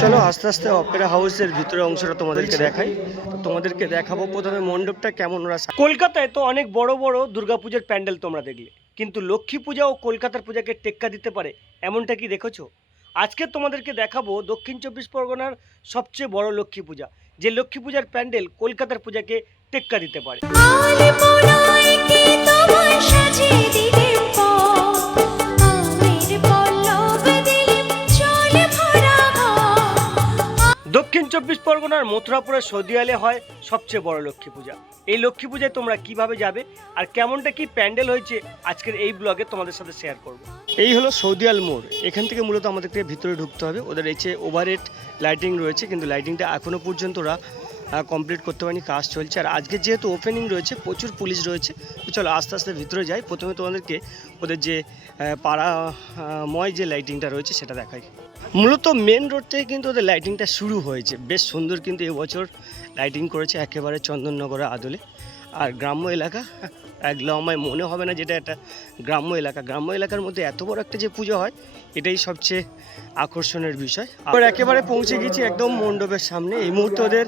চলো আস্তে আস্তে অপেরা হাউসের ভিতরে অংশটা তোমাদেরকে দেখাই। তোমাদেরকে দেখাবো প্রথমে মণ্ডপটা কেমন ওরা কলকাতায় তো অনেক বড় বড় দুর্গাপূজার প্যান্ডেল তোমরা দেখলে। কিন্তু লক্ষ্মী পূজা ও কলকাতার পূজাকে টেক্কা দিতে পারে এমনটা কি দেখেছ? আজকে তোমাদেরকে দেখাবো দক্ষিণ চব্বিশ পরগনার সবচেয়ে বড় লক্ষ্মী পূজা যে লক্ষ্মী পূজার প্যান্ডেল কলকাতার পূজাকে টেক্কা দিতে পারে। চব্বিশ পরগনার মথুরাপুরের সদিয়ালে হয় সবচেয়ে বড় লক্ষ্মী পূজা। এই লক্ষ্মী পূজায় তোমরা কীভাবে যাবে আর কেমনটা কি প্যান্ডেল হয়েছে আজকের এই ব্লগে তোমাদের সাথে শেয়ার করব। এই হলো সৌদিয়াল মোড়। এখান থেকে মূলত আমাদেরকে ভিতরে ঢুকতে হবে। ওদের এসে ওভারহেড লাইটিং রয়েছে, কিন্তু লাইটিংটা এখনও পর্যন্ত ওরা কমপ্লিট করতে পারিনি, কাজ চলছে। আর আজকে যেহেতু ওপেনিং রয়েছে, প্রচুর পুলিশ রয়েছে, তো চলো আস্তে আস্তে ভিতরে যাই। প্রথমে তোমাদেরকে ওদের যে পাড়াময় পাড়া ময় যে লাইটিংটা রয়েছে সেটা দেখাই। মূলত মেন রোড থেকে কিন্তু ওদের লাইটিংটা শুরু হয়েছে। বেশ সুন্দর কিন্তু এবছর লাইটিং করেছে, একেবারে চন্দননগরের আদলে। আর গ্রাম্য এলাকা একদম আমায় মনে হবে না যেটা একটা গ্রাম্য এলাকা। গ্রাম্য এলাকার মধ্যে এত বড় একটা যে পুজো হয়, এটাই সবচেয়ে আকর্ষণের বিষয়। আর একেবারে পৌঁছে গেছি একদম মণ্ডপের সামনে। এই মুহূর্তে ওদের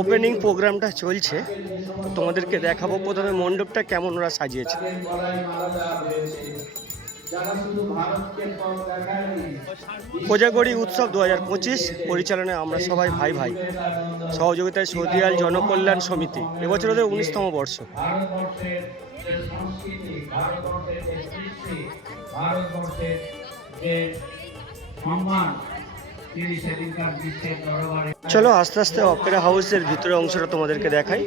ওপেনিং প্রোগ্রামটা চলছে। তোমাদেরকে দেখাবো প্রথমে মণ্ডপটা কেমন ওরা সাজিয়েছে। কোজাগরি উৎসব দু হাজার পঁচিশ পরিচালনায় আমরা সবাই ভাই ভাই। সহযোগিতায় সৌদিয়াল জনকল্যাণ সমিতি এবছর ওদের উনিশতম বর্ষ। চলো আস্তে আস্তে অপেরা হাউসের ভিতরে অংশটা তোমাদেরকে দেখাই।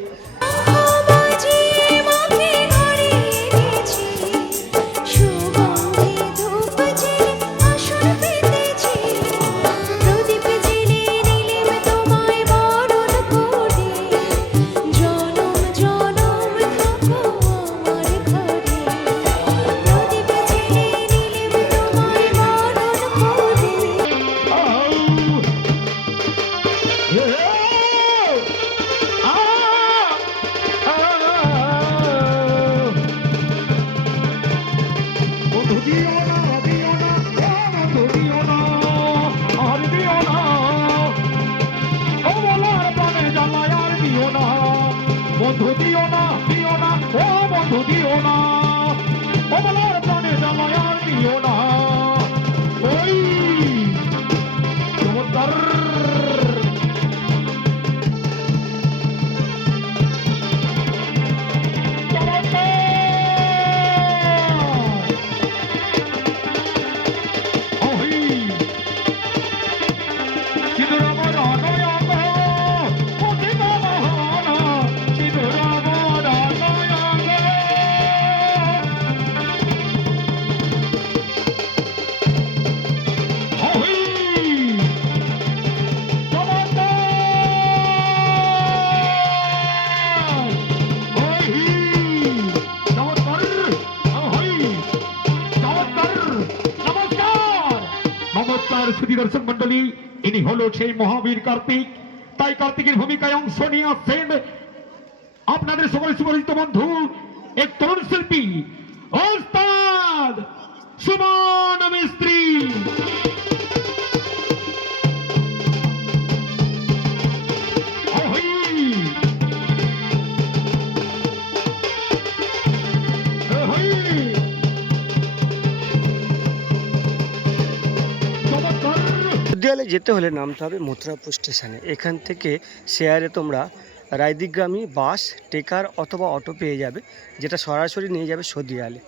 বন্ধু দিও না দিও না, ও বন্ধু দিও না। ও বলার প্রাণে আর দিও না। সুধী দর্শক মন্ডলী, ইনি হলো সেই মহাবীর কার্তিক। তাই কার্তিকের ভূমিকায় অংশ নিয়ে আসছেন আপনাদের সকল সুপরিচিত বন্ধু, এক তরুণ শিল্পী, ওস্তাদ সুমন বিদ্যালয়ে যেতে হলে নামতে হবে মথুরাপুর স্টেশনে। এখান থেকে শেয়ারে তোমরা রায়দিগ্রামী বাস, টেকার অথবা অটো পেয়ে যাবে, যেটা সরাসরি নিয়ে যাবে সদিয়ালে